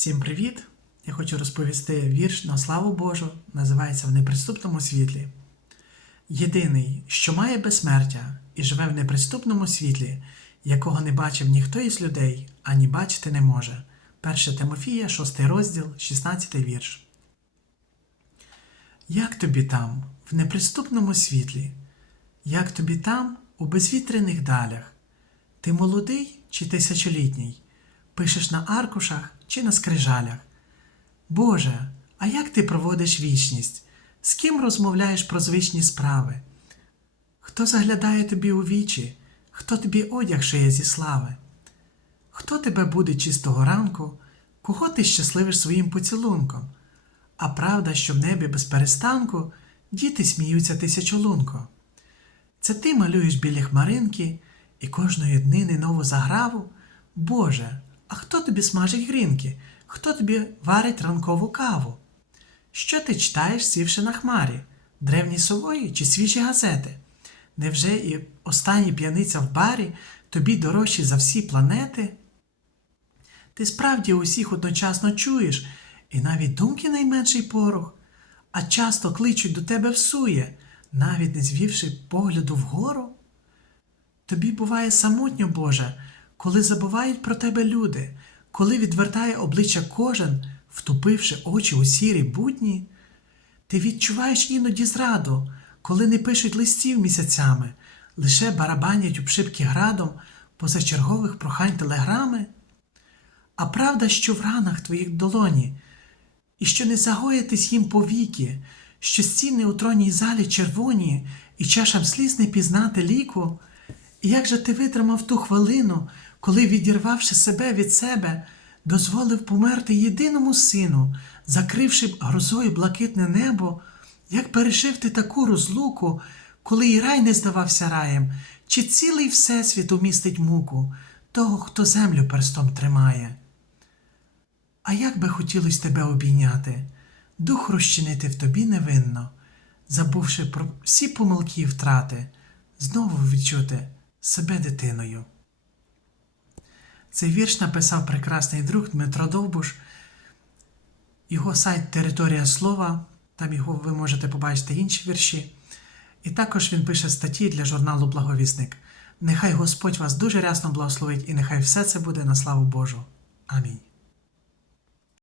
Всім привіт! Я хочу розповісти вірш на славу Божу, називається В неприступному світлі. Єдиний, що має безсмертя і живе в неприступному світлі, якого не бачив ніхто із людей, ані бачити не може. 1 Тимофія, 6 розділ, 16 вірш. Як тобі там, в неприступному світлі? Як тобі там, у безвітряних далях? Ти молодий чи тисячолітній? Пишеш на аркушах чи на скрижалях? Боже, а як ти проводиш вічність? З ким розмовляєш про звичні справи? Хто заглядає тобі у вічі, хто тобі одяг шиє зі слави? Хто тебе буде чистого ранку, кого ти щасливиш своїм поцілунком? А правда, що в небі без перестанку діти сміються тисячолунко. Це ти малюєш білі хмаринки і кожної днини нову заграву? Боже, а хто тобі смажить грінки? Хто тобі варить ранкову каву? Що ти читаєш, сівши на хмарі, древні сової чи свіжі газети? Невже і останній п'яниця в барі тобі дорожчі за всі планети? Ти справді усіх одночасно чуєш, і навіть думки найменший порох, а часто кличуть до тебе всує, навіть не звівши погляду вгору? Тобі буває самотньо, Боже, коли забувають про тебе люди, коли відвертає обличчя кожен, втупивши очі у сірі будні. Ти відчуваєш іноді зраду, коли не пишуть листів місяцями, лише барабанять у пшипки градом позачергових прохань телеграми. А правда, що в ранах твоїх долоні, і що не загоїтись їм повіки, що стіни у тронній залі червоні, і чашам сліз не пізнати ліку. І як же ти витримав ту хвилину, коли, відірвавши себе від себе, дозволив померти єдиному сину, закривши грозою блакитне небо, як пережив ти таку розлуку, коли і рай не здавався раєм, чи цілий всесвіт умістить муку того, хто землю перстом тримає? А як би хотілося тебе обійняти, дух розчинити в тобі невинно, забувши про всі помилки і втрати, знову відчути себе дитиною. Цей вірш написав прекрасний друг Дмитро Довбуш. Його сайт Територія Слова, там його ви можете побачити інші вірші. І також він пише статті для журналу Благовісник. Нехай Господь вас дуже рясно благословить і нехай все це буде на славу Божу. Амінь.